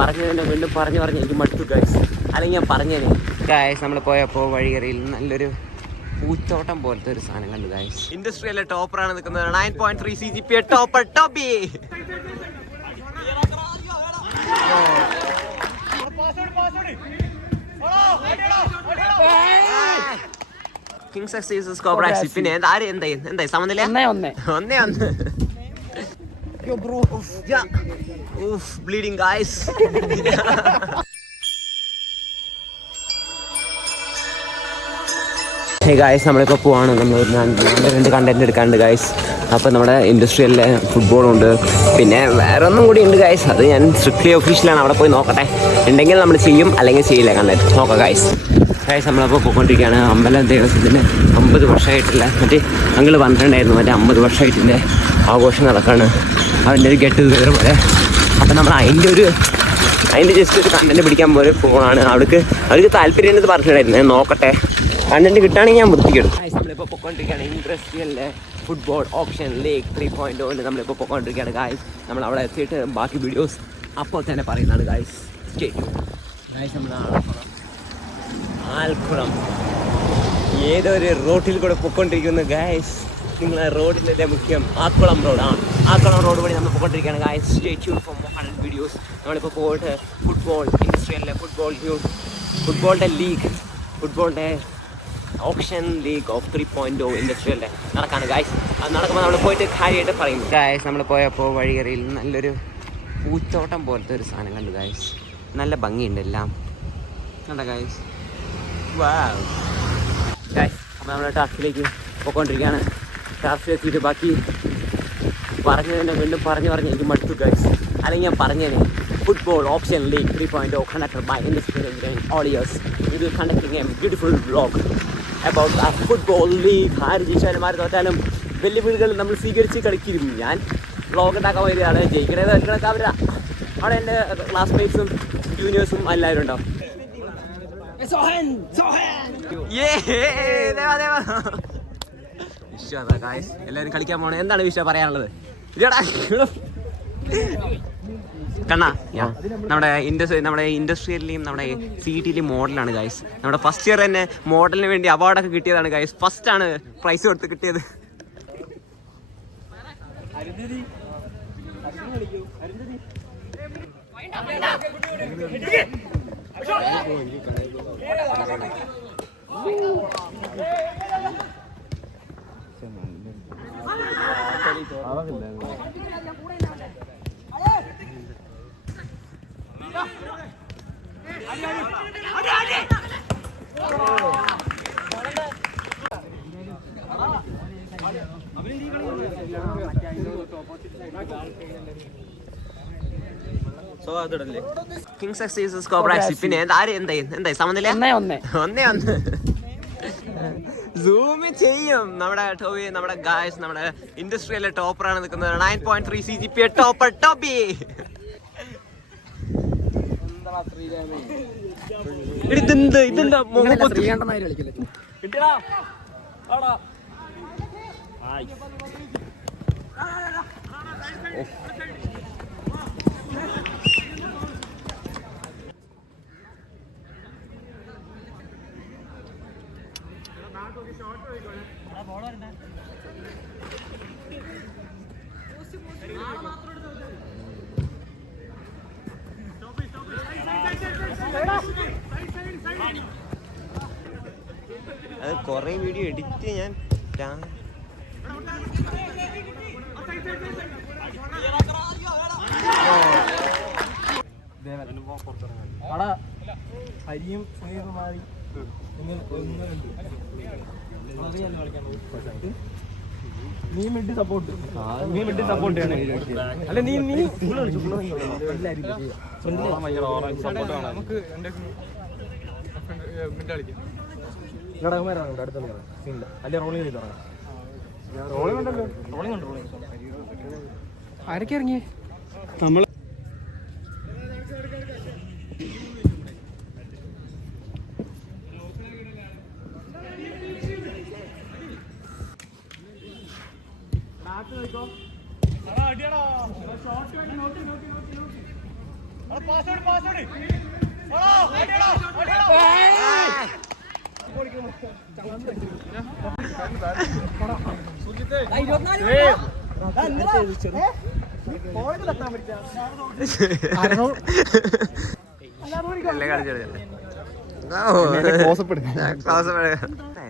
പറഞ്ഞു തന്നെ വീണ്ടും പറഞ്ഞു എനിക്ക് മടുത്തു ഗൈസ്. അല്ലെങ്കിൽ ഞാൻ പറഞ്ഞേനെ ഗൈസ്. നമ്മൾ പോയപ്പോൾ വഴിയറിയിൽ നല്ലൊരു പൂത്തോട്ടം പോലത്തെ ഒരു സാധനം കണ്ടു ഗൈസ്. ഇൻഡസ്ട്രിയിലെ ടോപ്പറാണ് നിൽക്കുന്നത്. 9.3 CGPA ടോപ്പർ ടോപ്പി. കിങ് സക്സസ് കോബ്രാക്സി. പിന്നെ ആര് എന്തായി സമനില 1-1. Bleeding guys. ഗായ്സ് നമ്മളിപ്പോൾ പോവാണ്. നമ്മൾ രണ്ട് കണ്ടന്റ് എടുക്കാനുണ്ട് ഗായ്സ്. അപ്പോൾ നമ്മുടെ ഇൻഡസ്ട്രിയലിലെ ഫുട്ബോളുണ്ട്, പിന്നെ വേറെ ഒന്നും കൂടി ഉണ്ട് ഗായ്സ്. അത് ഞാൻ സ്ട്രിക്ട്ലി ഒഫീഷ്യലാണ്. അവിടെ പോയി നോക്കട്ടെ, ഉണ്ടെങ്കിൽ നമ്മൾ ചെയ്യും, അല്ലെങ്കിൽ ചെയ്യില്ല കണ്ടന്റ്. നോക്കാം ഗായ്സ്. നമ്മളപ്പോൾ പോയിക്കൊണ്ടിരിക്കുകയാണ്. അമ്പലം ദേവസ്വത്തിൻ്റെ 50 വർഷമായിട്ടുള്ള മറ്റേ ഞങ്ങൾ പറഞ്ഞിട്ടുണ്ടായിരുന്നു, മറ്റേ 50 വർഷമായിട്ടിൻ്റെ ആഘോഷം നടക്കുകയാണ്. അതിൻ്റെ ഒരു ഗെറ്റ് ടുഗദർ പോലെ. അപ്പോൾ നമ്മൾ അതിൻ്റെ ജസ്റ്റ് ഒരു കണ്ടന്റ് പിടിക്കാൻ പോലെ പോകണമാണ്. അവർക്ക് താല്പര്യം എന്ന് പറഞ്ഞിട്ടുണ്ടായിരുന്നു. നോക്കട്ടെ, കണ്ടന്റ് കിട്ടുകയാണെങ്കിൽ ഞാൻ വൃത്തിക്കെടുക്കും. നമ്മളിപ്പോൾ പോയിക്കൊണ്ടിരിക്കുകയാണ് ഇൻഡസ്ട്രിയലിലെ ഫുട്ബോൾ ഓപ്ഷൻ ലീഗ് 3.0 നമ്മളിപ്പോൾ പോയിക്കൊണ്ടിരിക്കുകയാണ് ഗായ്സ്. നമ്മൾ അവിടെ എത്തിയിട്ട് ബാക്കി വീഡിയോസ് അപ്പോൾ തന്നെ പറയുന്നതാണ് ഗായ്സ്. ഗായ്സ് നമ്മൾ ആൽക്കുളം ഏതൊരു റോഡിൽ കൂടെ പോയിക്കൊണ്ടിരിക്കുന്നു ഗായ്സ്. നിങ്ങളെ റോഡിൻ്റെ മുഖ്യം ആക്കുളം റോഡാണ്. ആക്കുളം റോഡ് വഴി നമ്മൾ പോയിക്കൊണ്ടിരിക്കുകയാണ് guys. Stay tuned for more videos. നമ്മളിപ്പോൾ പോയിട്ട് ഫുട്ബോൾ ഇൻഡസ്ട്രിയലിലെ ഫുട്ബോളിൻ്റെ ഓപ്ഷൻ ലീഗ് ഓഫ് 3.0 ഇൻഡസ്ട്രിയലിൻ്റെ നടക്കാണ് ഗായ്സ്. അത് നടക്കുമ്പോൾ നമ്മൾ പോയിട്ട് കാര്യമായിട്ട് പറയും ഗായ്സ്. നമ്മൾ പോയപ്പോൾ വഴിയറിയിൽ നല്ലൊരു പൂത്തോട്ടം പോലത്തെ ഒരു സാധനം കണ്ടു ഗായ്സ്. നല്ല ഭംഗിയുണ്ട് എല്ലാം കണ്ട ഗായ്സ്. ഗായ്സ് അപ്പോൾ നമ്മൾ ടർഫിലേക്ക് പോയിക്കൊണ്ടിരിക്കുകയാണ്. ടർഫിലെത്തിയിട്ട് ബാക്കി പറഞ്ഞു തന്നെ വീണ്ടും പറഞ്ഞു എനിക്ക് മടുത്തു ഗായ്സ്. അല്ലെങ്കിൽ ഞാൻ പറഞ്ഞേനെ. Football auction league 3.0 conducted by Industrial Engineering Audios. We will conducting a beautiful vlog about a football league. ആര് ജയിച്ചാലും ആര് തോറ്റാലും വെല്ലുവിളികൾ നമ്മൾ സ്വീകരിച്ച് കളിക്കും. ഞാൻ വ്ളോഗ് ഉണ്ടാക്കാൻ വരികയാണ്. ജയിക്കണേത് കളിക്കണൊക്കെ അവരാ. അവിടെ എൻ്റെ ക്ലാസ്മേറ്റ്സും ജൂനിയേഴ്സും എല്ലാവരും ഉണ്ടാവും. എല്ലാവരും കളിക്കാൻ പോണേ. എന്താണ് വിഷയം പറയാനുള്ളത്? കണ്ണാ നമ്മുടെ ഇൻഡസ്ട്രിയലിലെയും നമ്മുടെ CETയിലെയും മോഡലാണ് ഗൈസ്. നമ്മുടെ ഫസ്റ്റ് ഇയർ തന്നെ മോഡലിന് വേണ്ടി അവാർഡൊക്കെ കിട്ടിയതാണ് ഗൈസ്. ഫസ്റ്റാണ് പ്രൈസ് കൊടുത്ത് കിട്ടിയത്. കിങ് സക്സസ് കോബ്രാക്സി. പിന്നെ ആര് എന്തായി സമനില 1-1. സൂം ചെയ്യും നമ്മുടെ ടോബി. നമ്മുടെ ഗായ്സ് നമ്മുടെ ഇൻഡസ്ട്രിയിലെ ടോപ്പറാണ് നിൽക്കുന്നത്. 9.3 CGPA ടോപ്പർ ടോപ്പി. ഇതെന്താ അത് കൊറേ വീഡിയോ എഡിറ്റ് ഞാൻ ഹരിയും സുനീറുമായി നീ മിഡ് സപ്പോർട്ട് ചെയ്യണേ. അല്ല നീ നമുക്ക് ഘടകന്മാരാണ് അടുത്ത സീനില്ല. അല്ലെ റോളിംഗ് ചെയ്തോ? റോളിംഗ് ഉണ്ടല്ലോ. ആരൊക്കെ ഇറങ്ങിയേ? നമ്മൾ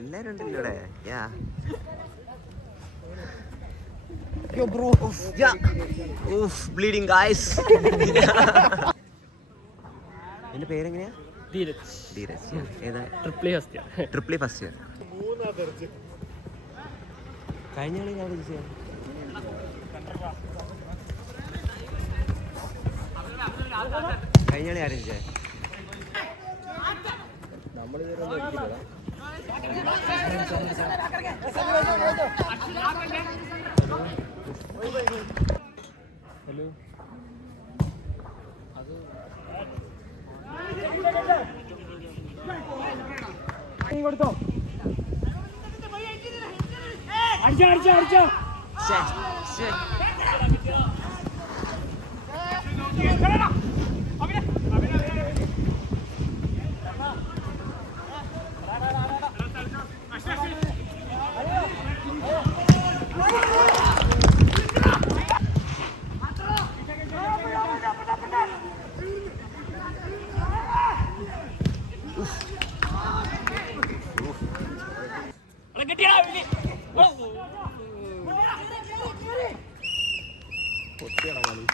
എല്ലാരും ഉണ്ടല്ലോ ഇവിടെ. Bleeding guys. എന്റെ പേരെങ്ങനെയാ? ധീരജ്. ഏതാ? Triple first year. കഴിഞ്ഞ കളി ആരംഭിച്ചേ? ഹലോ കൊടുത്തോ അടിച്ചോ പൊട്ടിയടാ കളി.